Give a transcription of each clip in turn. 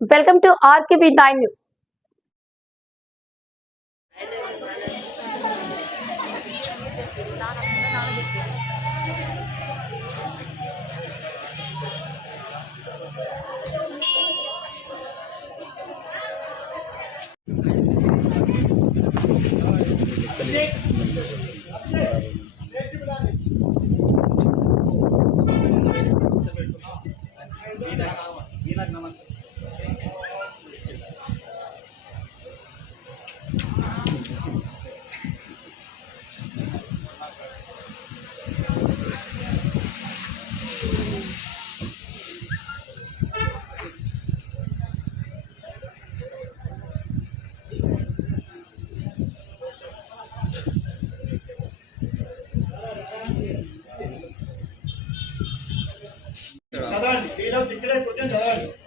Welcome to RKB9 news.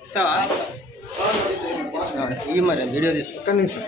ఇస్తావా ఈ మరి వీడియో తీసు ఒక్క నిమిషం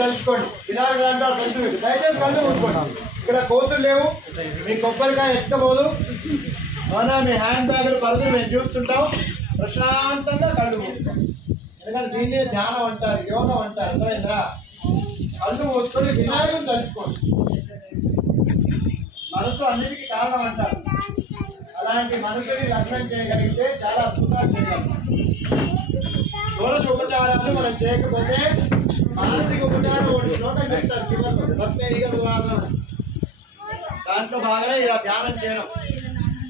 తలుచుకోండి. వినాయకుడు అంటారు తెలుసు మీకు. దయచేసి కళ్ళు మూసుకోండి. ఇక్కడ కోతులు లేవు, మీ కొబ్బరికాయ ఎక్కబోదు. అవునా? మీ హ్యాండ్ బ్యాగులు పరుదులు మేము చూస్తుంటాం. ప్రశాంతంగా కళ్ళు మూసుకోండి. ఎందుకంటే దీన్నే ధ్యానం అంటారు, యోగం అంటారు. అర్థమైందా? కళ్ళు మూసుకొని వినాయకుని తలుచుకోండి. మనసు అన్నిటికీ కారణం అంటారు. అలాంటి మనసుని లగ్నం చేయగలిగితే చాలా అద్భుతాలు చేయగలం. షోడశ ఉపచారాలు మనం చేయకపోతే మానసిక ఉపచారం ఒకటి శ్లోకం చెప్తారు చివరిలో, రత్నైగలు వాసన. దాంట్లో భాగమే ఇలా ధ్యానం చేయడం.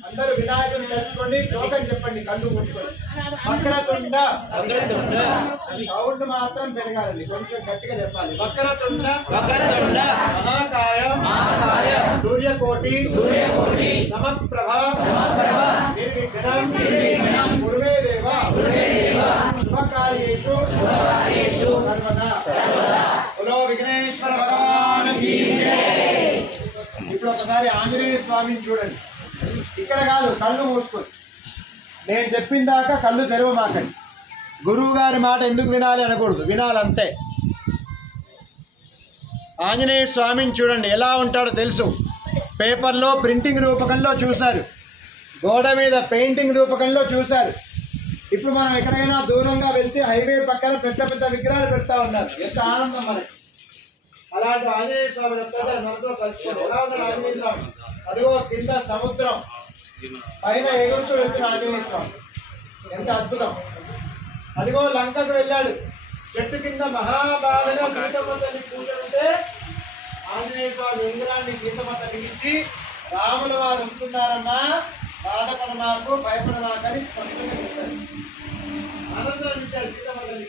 అందరూ వినాయకుని తలుచుకోండి, శ్లోకం చెప్పండి కళ్ళు మూసుకొని. వక్రతుండ, సౌండ్ మాత్రం పెరగాలి, కొంచెం గట్టిగా చెప్పాలి. వక్రతుండ మహాకాయ సూర్యకోటి సమప్రభ నిర్విఘ్నం కుర్మే దేవ శుభకార్యేషు సర్వదా. బలో విఘ్నేశ్వర భగవానుకి జై. ఇప్పుడు ఒకసారి ఆంజనేయ స్వామిని చూడండి. ఇక్కడ కాదు, కళ్ళు మూసుకొని. నేను చెప్పిన దాకా కళ్ళు తెరవమాకండి. గురువు గారి మాట ఎందుకు వినాలి అనకూడదు, వినాలంతే. ఆంజనేయ స్వామిని చూడండి, ఎలా ఉంటాడో తెలుసు. పేపర్లో ప్రింటింగ్ రూపకంలో చూశారు, గోడ మీద పెయింటింగ్ రూపకంలో చూశారు. ఇప్పుడు మనం ఎక్కడికైనా దూరంగా వెళ్తే హైవే పక్కన పెద్ద పెద్ద విగ్రహాలు పెడతా ఉన్నారు. ఎంత ఆనందం మనకి. అలాంటి ఆంజనేయ స్వామిని ఒక్కసారి మనతో కలుసుకోండి. ఎలా ఉన్నాడు ఆంజనేయ స్వామి? అదిగో కింద సముద్రం, పైన ఎగురుతూ వెళ్తున్న ఆంజనేయ స్వామి. ఎంత అద్భుతం. అదిగో లంకకు వెళ్ళాడు, చెట్టు కింద మహాబాధగా సీతమ్మ తల్లి కూర్చుంటే ఆంజనేయ స్వామి ఇంద్రాన్ని సీతమ్మ తల్లికి ఇచ్చి, రాముల వారు వస్తున్నారమ్మా, బాధపడ మాకు, భయపడ మాకని స్పష్టంగా చెప్పారు. ఆనందాన్ని ఇచ్చాడు సీతమ్మ తల్లి.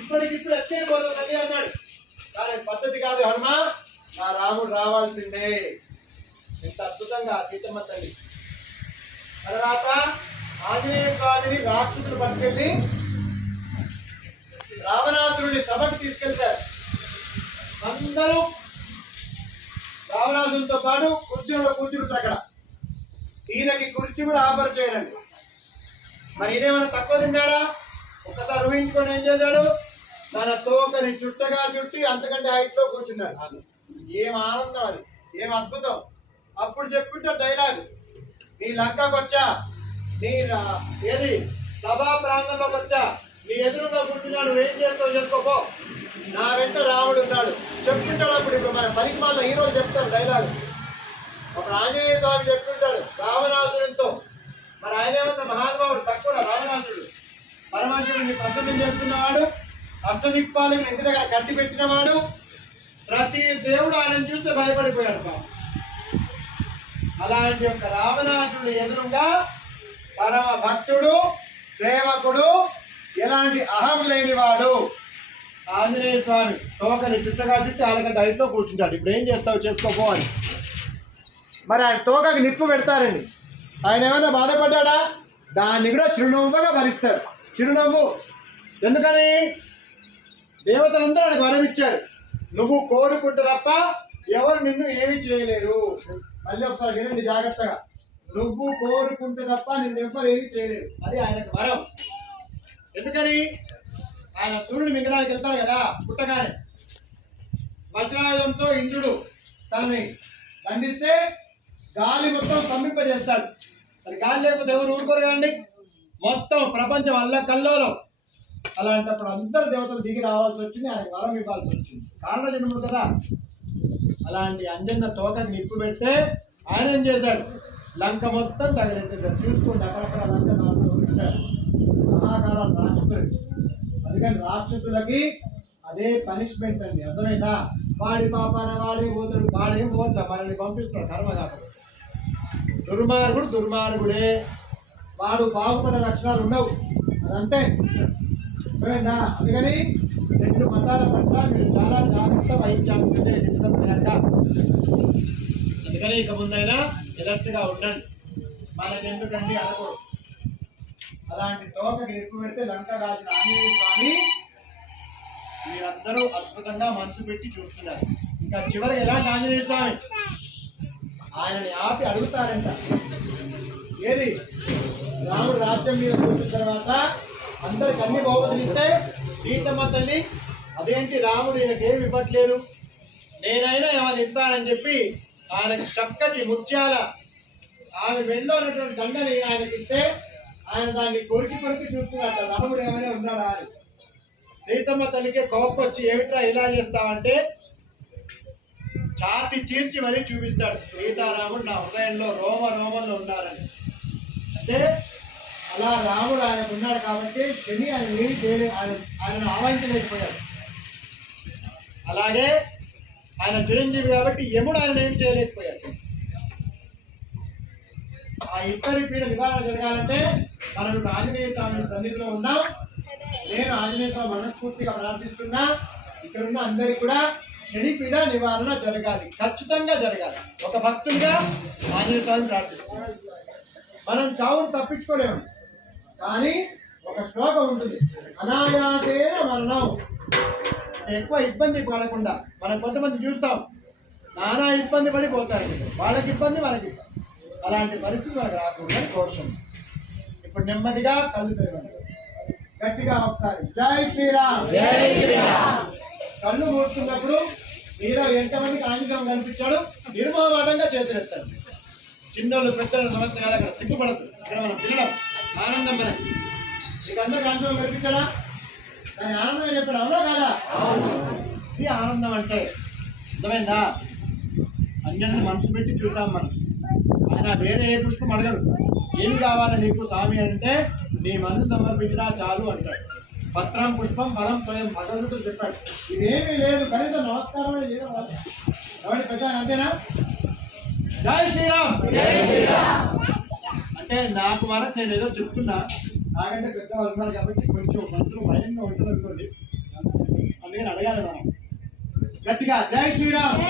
ఇప్పటికిప్పుడు ఎత్తేపోతా తల్లి అన్నాడు. కానీ పద్ధతి కాదు హనుమా, నా రాముడు రావాల్సిందే. ఎంత అద్భుతంగా సీతమ్మ తల్లి. తర్వాత ఆంజనేయ స్వామిని రాక్షసులు పట్టుకెళ్ళి రావణాసురుని సభకు తీసుకెళ్తారు. అందరూ రావణాసురునితో పాటు కుర్చీలో కూర్చుంటారు. అక్కడ ఈయనకి కుర్చీ కూడా ఆఫర్ చేయరండి. మరి ఇదేమన్నా తక్కువ తిన్నాడా? ఒక్కసారి ఊహించుకొని ఏం చేశాడు? తన తోకని చుట్టగా చుట్టి అంతకంటే హైట్ లో కూర్చున్నాడు. ఏం ఆనందం అది, ఏం అద్భుతం. అప్పుడు చెప్పుంటే డైలాగ్, నీ లంకకు వచ్చా, నీ ఏది సభా ప్రాంగంలోకి వచ్చా, నీ ఎదురుగా కూర్చున్నా, నువ్వేం చేస్తావు చేసుకోపో, నా వెంట రాముడు ఉన్నాడు చెప్తుంటాడు. అప్పుడు ఇప్పుడు మన పనికి మాల హీరోలు చెప్తారు డైలాగ్. అప్పుడు ఆంజనేయ స్వామి చెప్తుంటాడు రావణాసురునితో. మరి ఆయన ఏమన్నా మహానుభావుడు తక్కువ రావణాసురుడు, పరమశివుడిని ప్రసన్నం చేసుకున్నవాడు, అష్టదిక్పాలకు ఇంటి దగ్గర కట్టి పెట్టినవాడు. ప్రతి దేవుడు ఆయనను చూస్తే భయపడిపోయాడు పాపం. అలాంటి యొక్క రావణాసురుడు ఎదురుగా పరమ భక్తుడు, సేవకుడు, ఎలాంటి అహం లేనివాడు ఆంజనేయ స్వామి తోకని చుట్టగా చుట్టి ఆలగడ్డ హైట్లో కూర్చుంటాడు. ఇప్పుడు ఏం చేస్తావు చేసుకోపో అని. మరి ఆయన తోకకి నిప్పు పెడతారండి. ఆయన ఏమైనా బాధపడ్డా? దాన్ని కూడా చిరునవ్వుగా భరిస్తాడు. చిరునవ్వు. ఎందుకని? దేవతలందరూ ఆయనకు వరం ఇచ్చారు, నువ్వు కోరుకుంటే తప్ప ఎవరు నిన్ను ఏమీ చేయలేరు. మళ్ళీ ఒకసారి వినండి జాగ్రత్తగా. నువ్వు కోరుకుంటే తప్ప నిన్ను ఎవరు ఏమీ చేయలేరు. అది ఆయనకు వరం. ఎందుకని? ఆయన సూర్యుడు మింగడానికి వెళ్తాడు కదా, పుట్టగానే వజ్రాయుధంతో ఇంద్రుడు తనని దండిస్తే గాలి మొత్తం స్తంభింపజేస్తాడు. అది గాలి లేకపోతే ఎవరు ఊరుకోరు కదండి. మొత్తం ప్రపంచం అల్లకల్లోలం. అలాంటప్పుడు అందరు దేవతలు దిగి రావాల్సి వచ్చింది, ఆయనకు వరం ఇవ్వాల్సి వచ్చింది. కారణ జన్ముడు కదా. అలాంటి అంజన్న తోకకి నిప్పు పెడితే ఆయన ఏం చేశాడు? లంక మొత్తం తగిలించేశాడు. చూసుకోండి, అక్కడక్కడ లంక నాలుగు మహాకాల రాక్షసులు. అందుకని రాక్షసులకి అదే పనిష్మెంట్ అండి. అర్థమైందా? వాడి పాపాన వాడే పోతాడు, వాడేం పోట్ల మనల్ని పంపిస్తున్నాడు కర్మ కాక. దుర్మార్గుడు దుర్మార్గుడే, వాడు బాగుపడే లక్షణాలు ఉండవు. అదంతే. అర్థమైందా? అందుకని రెండు మతాల పట్ల మీరు చాలా జాగ్రత్త వహించాల్సిందే ఇష్టం లేక. అందుకని ఇక ముందైనా ఎలర్ట్గా ఉండండి. మనకి ఎందుకండి అనకూడదు. అలాంటి తోకకి నిప్పు పెడితే లంక రాజు ఆంజనేయ స్వామి మీరందరూ అద్భుతంగా మనసు పెట్టి చూస్తున్నారు. ఇంకా చివరి ఎలాంటి ఆంజనేయ స్వామి? ఆయనని ఆపి అడుగుతారంట, ఏది రాముడు రాజ్యం మీద కూర్చున్న తర్వాత అందరికి అన్ని బహుమతులు ఇస్తే సీతమ్మ తల్లి అదేంటి రాముడు ఈయనకేమి ఇవ్వట్లేదు, నేనైనా ఏమైనా ఇస్తానని చెప్పి ఆయనకు చక్కటి ముత్యాల ఆమె మెడలో ఉన్నటువంటి దండని ఆయనకి ఇస్తే ఆయన దాన్ని కొరికి చూస్తున్నాడు, రాముడు ఏమైనా ఉన్నాడా అని. సీతమ్మ తల్లికి కోపం వచ్చి ఏమిట్రా ఇలా చేస్తావంటే ఛాతి చీల్చి మరీ చూపిస్తాడు, సీతారాముడు నా హృదయంలో రోమంలో ఉన్నారని. అంటే అలా రాముడు ఆయనకు ఉన్నాడు కాబట్టి శని ఆయన ఏమి చేయలేదు, ఆయనను ఆవాహించలేకపోయాడు. అలాగే ఆయన చిరంజీవి కాబట్టి యముడు ఆయన ఏం చేయలేకపోయాడు. ఆ ఇద్దరి పీడ నివారణ జరగాలంటే మనం ఇప్పుడు ఆంజనేయ స్వామి సన్నిధిలో ఉన్నాం. నేను ఆంజనేయ స్వామి మనస్ఫూర్తిగా ప్రార్థిస్తున్నా, ఇక్కడ ఉన్న అందరికి కూడా శని పీడ నివారణ జరగాలి, ఖచ్చితంగా జరగాలి. ఒక భక్తుడిగా ఆంజనేయ స్వామి ప్రార్థిస్తున్నాం. మనం చావును తప్పించుకోలేము, కానీ ఒక శ్లోకం ఉంటుంది, అనాయాసేన మరణం. ఎక్కువ ఇబ్బంది పడకుండా మనం కొంతమంది చూస్తాం, నానా ఇబ్బంది పడిపోతారు, వాళ్ళకి ఇబ్బంది మనకి ఇబ్బంది. అలాంటి పరిస్థితి మనకు రాకూడదని కోరుతున్నాం. ఇప్పుడు నెమ్మదిగా కళ్ళు తెరవండి, గట్టిగా ఒకసారి జై శ్రీరామ్. జై శ్రీరామ్. కళ్ళు మూడుతున్నప్పుడు మీరు ఎంతమందికి ఆంజనేయం కనిపించాడు నిర్మోహమాటంగా చేతులెత్తాడు. చిన్నోళ్ళు పెద్దల సమస్య కాదు, అక్కడ సిగ్గుపడద్దు. ఇక్కడ మనం పిల్లలం, ఆనందం మనకి. మీకు అందరికి ఆనందం కనిపించాడా? దాని ఆనందం చెప్పాడు, అవునా కాదా? ఇది ఆనందం అంటే అర్థమైందా? అన్యాన్ని మనసు పెట్టి చూసాం మనం. ఆయన వేరే ఏ పుష్పం అడగడు, ఏమి కావాలి నీకు స్వామి అంటే నీ మనసు సమర్పించినా చాలు అంటాడు. పత్రం పుష్పం ఫలం స్వయం భగవంతుడు చెప్పాడు. ఇదేమీ లేదు, కనీసం నమస్కారం ఎవరి పెద్ద అంతేనా? జై శ్రీరామ్. జై శ్రీరామ్ అంటే నాకు మనకు నేను ఏదో చెప్తున్నా, నాకంటే పెద్దవాళ్ళు ఉన్నారు కాబట్టి కొంచెం మనసులో భయంగా ఉంటుంది అనుకోండి, అందుకని అడగాలి మనం గట్టిగా జై శ్రీరామ్.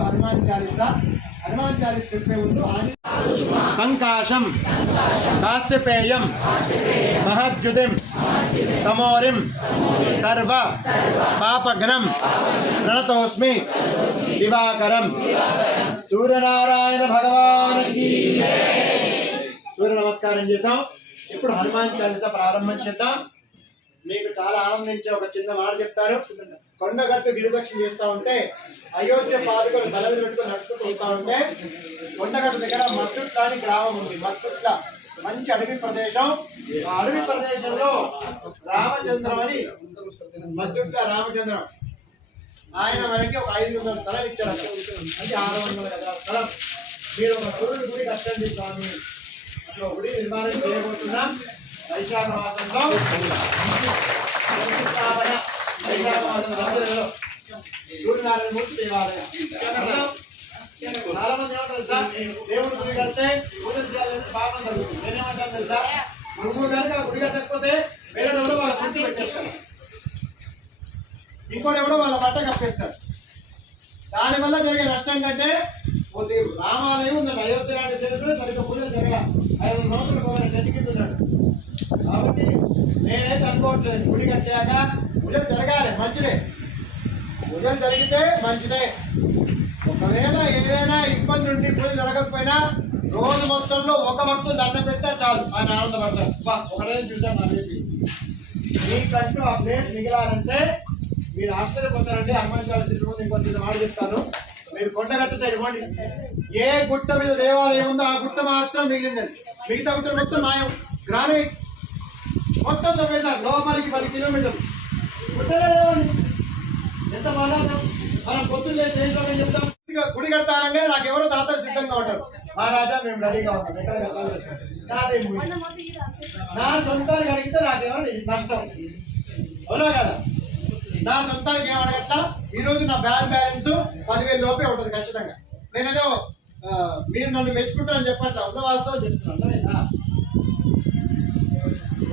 హనుమాన్ చాలీసా, హనుమాన్ చాలీస చెప్పే ముందు సంకాశం కాశ్యపేయం మహద్యుతిం తమోరిం సర్వ పాపఘ్నం ప్రణతోస్మి దివాకరం. సూర్యనారాయణ భగవానికి సూర్య నమస్కారం చేసాం. ఇప్పుడు హనుమాన్ చాలీసా ప్రారంభం చేద్దాం. మీకు చాలా ఆనందించే ఒక చిన్న మాట చెప్తారు. కొండగట్టు గిరిపక్షం చేస్తూ ఉంటే అయోధ్య పాదుకలు తల మీద పెట్టుకుని నడుచుకుంటూ వస్తూ ఉంటే కొండగట్టు దగ్గర మత్తుట్ల అని గ్రామం ఉంది. మత్తుట్ల మంచి అడవి ప్రదేశం. ఆ అడవి ప్రదేశంలో రామచంద్రం అని మత్తుట్ల రామచంద్రం ఆయన మనకి ఒక 500 స్థలం ఇచ్చారు. అంటే 600 గజాల స్థలం. మీరు ఒక సూర్యుడి గుడి కట్టండి స్వామి, అట్లా గుడి నిర్మాణం చేయబోతున్నాం. వైశాఖ మాసంలో సూర్యనారాయణ మూర్తి దేవాలయం. చాలా మంది ఏమంటారు తెలుసా, దేవుడి గుడి కడితే పూజలు చేయాలని పాపం జరుగుతుంది. నేనేమంటాను తెలుసా, నువ్వు కనుక గుడి కట్టకపోతే వేరే ఎవడో వాళ్ళ గుర్తు పెట్టేస్తారు, ఇంకోటి ఎవడో వాళ్ళ బట్ట కప్పేస్తారు. దానివల్ల జరిగే నష్టం కంటే ఓ దేవుడు రామాలయం ఉందండి, అయోధ్య లాంటి తెలుసు సరిగ్గా పూజలు జరగాలి. 5 సంవత్సరాలు పోయిన చెతికిస్తున్నాడు. కాబట్టి నేనైతే అనుకోవట్లేదు, గుడి కట్టాక పూజలు జరగాలి, మంచిదే. పూజలు జరిగితే మంచిదే. ఒకవేళ ఏదైనా ఇబ్బంది ఉండి పూజ జరగకపోయినా రోజు మొత్తంలో ఒక భక్తులు దండం పెడితే చాలు, ఆయన ఆనందపడతారు. ఒకటే చూసాను నా బేబీ. మీకంటూ ఆ ప్లేస్ మిగిలాలంటే మీరు ఆశ్చర్యపోతారండి. హనుమాన్ చాలీసా ముందు ఇంకొంచెం మాట చెప్తాను. మీరు కొండగట్టు సైడ్ పోండి, ఏ గుట్ట మీద దేవాలయం ఉందో ఆ గుట్ట మాత్రం మిగిలిందండి. మిగతా గుట్ట మొత్తం మాయం, గ్రానైట్ మొత్తం తవ్వేశారు. లోపలికి 10 కిలోమీటర్లు గుట్టలేదండి. ఎంత బాధ. మనం పొద్దున్న చేసిన చెప్తాం, గుడి కడతానంగా నాకెవరో తాతలు సిద్ధంగా ఉంటారు. మహారాజా మేము రెడీగా ఉంటాం, ఎక్కడ కట్టాలి, నా సొంతానికి అడిగితే నాకెవరో నష్టం, అవునా కదా? నా సొంతానికి ఏమడగట్లా. ఈ రోజు నా బ్యాలెన్స్ 10,000 లోపే ఉంటుంది ఖచ్చితంగా. నేనేదో మీరు నన్ను మెచ్చుకుంటారని చెప్పట్లా, ఉన్న వాస్తవం చెప్తున్నాను.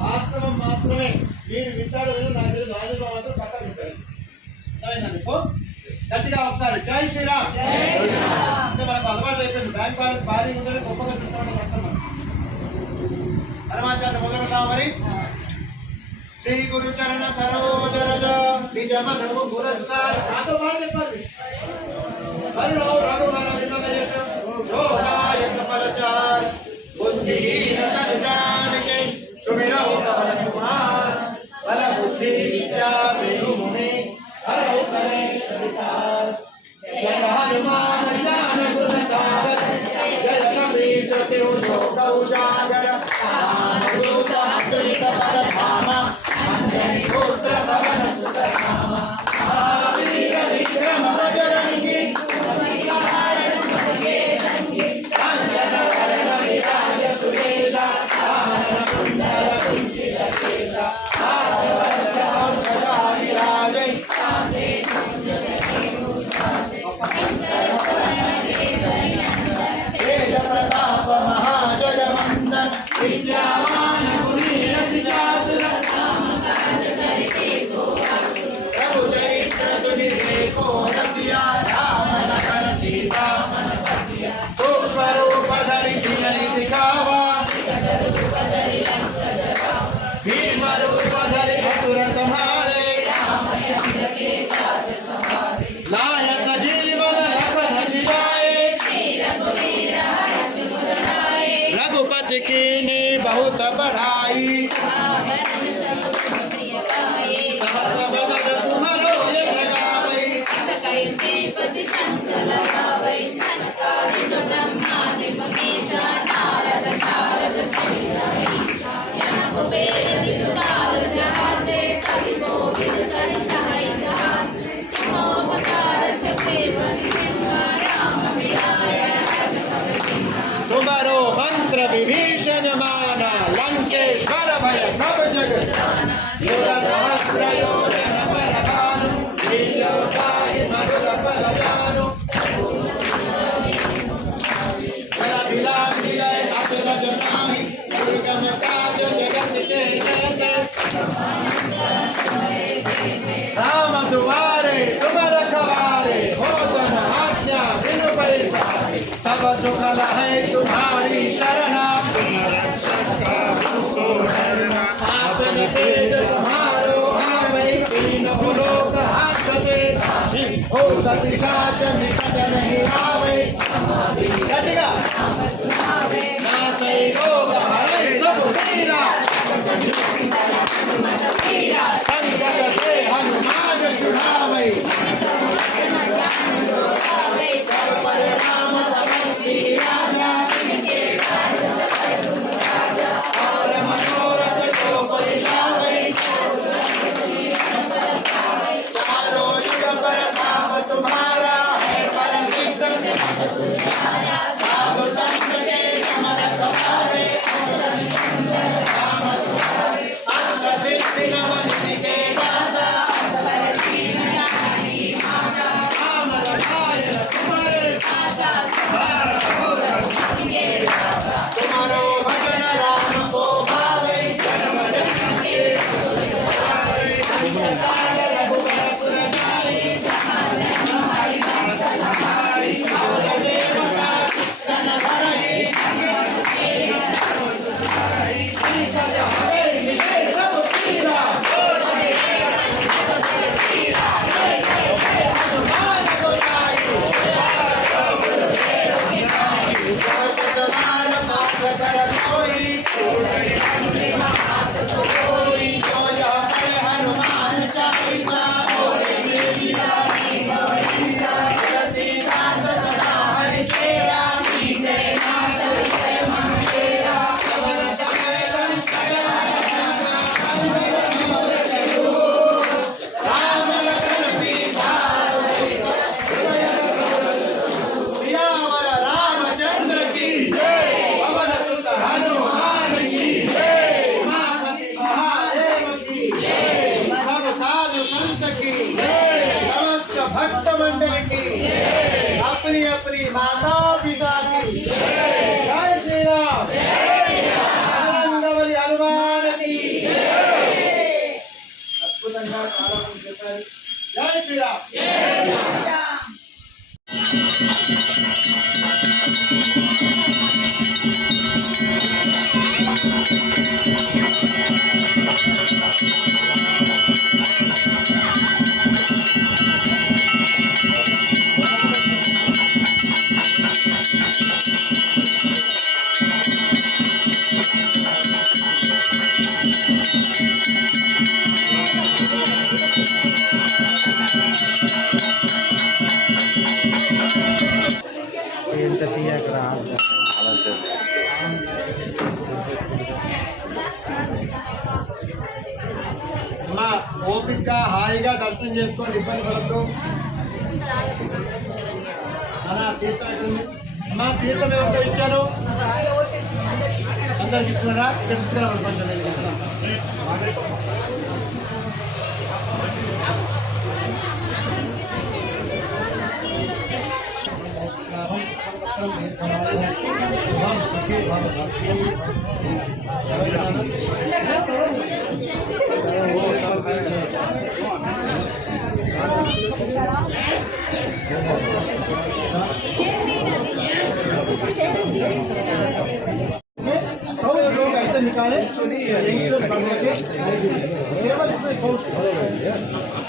వాస్తవం మాత్రమే మీరు వింటారు, నాకు తెలియదు. రాజుగా మాత్రం పక్కన వింటారు. అర్థమైందా మీకు? గట్టిగా ఒకసారి జై శ్రీరామ్. అంటే మనకు అలవాటు అయిపోయింది, బ్యాంక్ బ్యాలెన్స్ భారీ ఉంటే గొప్పగా చూస్తామని కష్టం. హనుమాన్ చాలీసా మొదలు పెడతాం మరి. శ్రీ గురు చరణ సరోజ రజ నిజ మనము పురస్కార్. నాతో మాట చెప్పాలి. హరిలో రఘువర వినోదయశం జోదాయక పరచార్ బుద్ధిహీన సజ్జనానికి సుమిరో పవన కుమార్ బల బుద్ధి విద్యా వినుముని హరౌ కలేశ వికార్. జయ హనుమాన్ జ్ఞాన గుణ సాగర జయ विद्यावान मुनि रति चातुर प्रभु चरित्र सुनिधि को रसिया राम लखन सीता मन बसिया सूक्ष्म रूप धरि सियहि दिखावा भीम रूप धरि असुर संहारे लाय सजीवन लखन जियाए रघुपति कीन्ही बहुत बढ़ाई सहस बदन तुम्हारो यश गावै तुम्हारो मंत्र विभीषण माना लंकेश्वर भय सब जग युग सहस्र योजन पर भानु लील्योताहि मधुर फल जानु बल बिलासी लय असुरज नाहि दुर्गम काज जगत के जय राम दुआरे तुम रखवारे हो तन आज्ञा बिनु पैसारे सब सुख है तुम्हारी शरणा आपन तेज तुम्हारो आवे तीनों लोक हाथते हो पिशाच निकट नहीं आवे गतिगा नासै रोग हरै सब पीरा संकट से हनुमान छुड़ावे सब पर राम तपस्वी राजा और मनोरथ को परिलावे चारों युग प्रताप तुम्हारा है परसिद्ध साधु संत के कमर कमारे अष्ट सिद्धि नव निधि के दाता राम रसायन तुम्हारो भजन राम को भावे जन्म जन्म के रघुवर जाई और देवता सन धरहि सब पीरा हनुमान को जाई समान पाठ कर कोई जो यह पढ़े हनुमान चालीसा तुलसीदास सदा हरि चेरा पवन तनय संकट राम लखन सीता सियावर रामचंद्र की जय पवन सुत हनुमान की जय उमापति महादेव की जय सब साधु संत की जय समस्त भक्त मंडल की जय अपनी अपनी माता पिता की जय श्री राम बजरंगबली हनुमान की अद्भुతంగా చాలా మంది చెప్పారు జై శ్రీరామ్ ఎంత తీయక రా అమ్మా ఓపిక హాయిగా దర్శనం చేసుకోండి ఇబ్బంది పడద్దు అలా తీర్థం ఎక్కడుంది అమ్మా తీర్థం ఎవరితో ఇచ్చాను అందరికి ఇస్తున్నారా ఇక్కడ తీసుకురావాలి కొంచెం నేను ఇస్తున్నాను. लोग ऐसे निकाले यंगस्टर बन सके केवल इसमें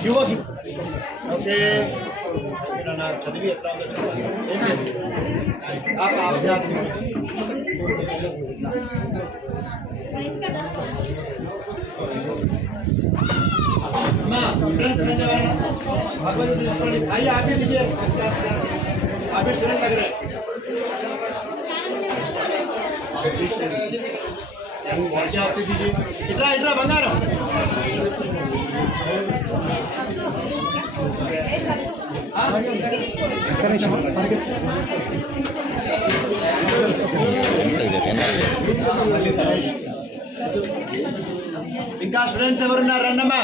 युवक ओके मेरा नाम चंद्री आप जान आइए आप ही लीजिए आप भी स्टूडेंट लग रहे हैं इतना इतना बंगारो ఇంకా స్టూడెంట్స్ ఎవరున్నారు రండమ్మా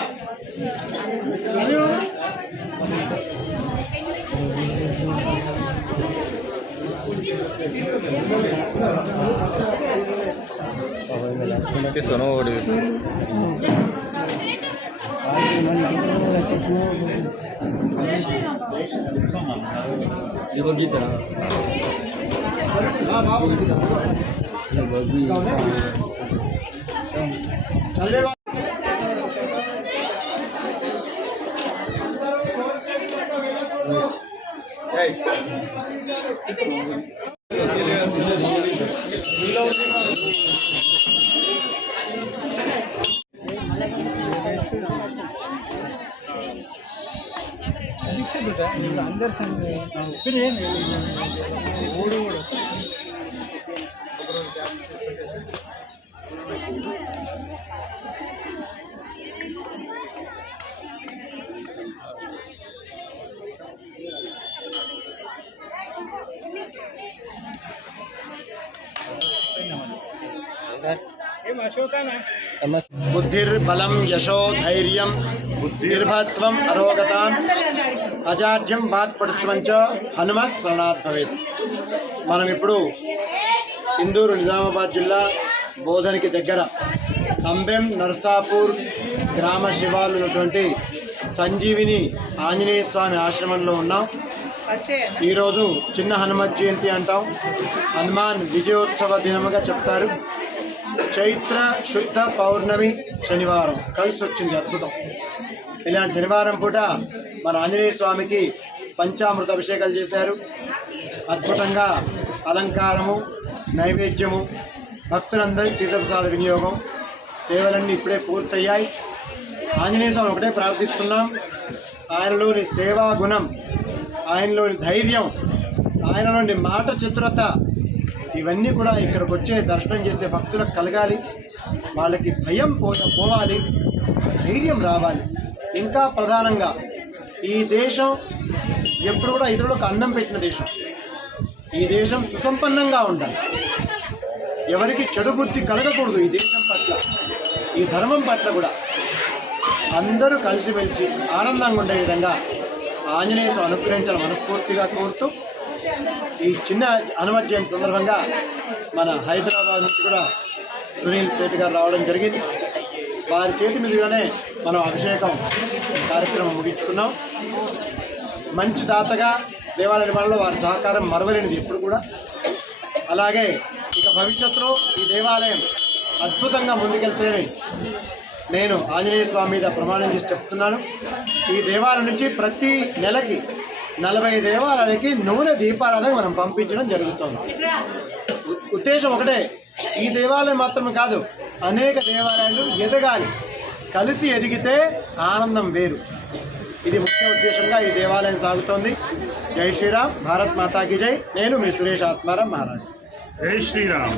తీసుకొని ఒకటి अंदर फिर मूड बुद्धिर्बलं यशो धैर्यं बुद्धिर्भत्वम् अरोगतां अजाड्यं वात्पटुत्वं च हनुमस्मरणात् भवेत्। మనం ఇప్పుడు ఇందూరు నిజామాబాద్ జిల్లా బోధనకి దగ్గర అంబెం నర్సాపూర్ గ్రామ శివార్లు ఉన్నటువంటి సంజీవిని ఆంజనేయ స్వామి ఆశ్రమంలో ఉన్నాం. ఈరోజు చిన్న హనుమత్ జయంతి అంటాం, హనుమాన్ విజయోత్సవ దినముగా చెప్తారు. చైత్ర శుద్ధ పౌర్ణమి శనివారం కలిసి వచ్చింది, అద్భుతం. ఇలాంటి శనివారం పూట మన ఆంజనేయ స్వామికి పంచామృత అభిషేకాలు చేశారు. అద్భుతంగా అలంకారము, నైవేద్యము, భక్తులందరికీ తీర్థప్రసాద వినియోగం, సేవలన్నీ ఇప్పుడే పూర్తయ్యాయి. ఆంజనేయ స్వామి ఒకటే ప్రార్థిస్తున్నాం, ఆయనలోని సేవా గుణం, ఆయనలోని ధైర్యం, ఆయనలోని మాట చతురత, ఇవన్నీ కూడా ఇక్కడికి వచ్చే దర్శనం చేసే భక్తులకు కలగాలి. వాళ్ళకి భయం పోవాలి, ధైర్యం రావాలి. ఇంకా ప్రధానంగా ఈ దేశం ఎప్పుడు కూడా ఇతరులకు అన్నం పెట్టిన దేశం. ఈ దేశం సుసంపన్నంగా ఉండాలి, ఎవరికి చెడు బుద్ధి కలగకూడదు. ఈ దేశం పట్ల, ఈ ధర్మం పట్ల కూడా అందరూ కలిసిమెలిసి ఆనందంగా ఉండే విధంగా ఆంజనేయ స్వామి అనుగ్రహించాలని మనస్ఫూర్తిగా కోరుతూ, ఈ చిన్న హనుమత్ జయంతి సందర్భంగా మన హైదరాబాద్ నుంచి కూడా సునీల్ శెట్టి గారు రావడం జరిగింది. వారి చేతి మీదుగానే మనం అభిషేకం కార్యక్రమం ముగించుకున్నాం. మంచి దాతగా దేవాలయ నిర్మాణంలో వారి సహకారం మరవలేనిది ఎప్పుడు కూడా. అలాగే ఇక భవిష్యత్తులో ఈ దేవాలయం అద్భుతంగా ముందుకెళ్తేనే నేను ఆంజనేయ స్వామి మీద ప్రమాణం చేసి చెప్తున్నాను. ఈ దేవాలయం నుంచి ప్రతి నెలకి 40 దేవాలయాలకి నూనె దీపారాధన మనం పంపించడం జరుగుతుంది. ఉద్దేశం ఒకటే, ఈ దేవాలయం మాత్రమే కాదు, అనేక దేవాలయాలు ఎదగాలి. కలిసి ఎదిగితే ఆనందం వేరు. ఇది ముఖ్య ఉద్దేశంగా ఈ దేవాలయం సాగుతోంది. జై శ్రీరామ్, భారత్ మాతాకి జై. నేను మీ సురేష్ ఆత్మారాం మహారాజ్. जय श्री राम।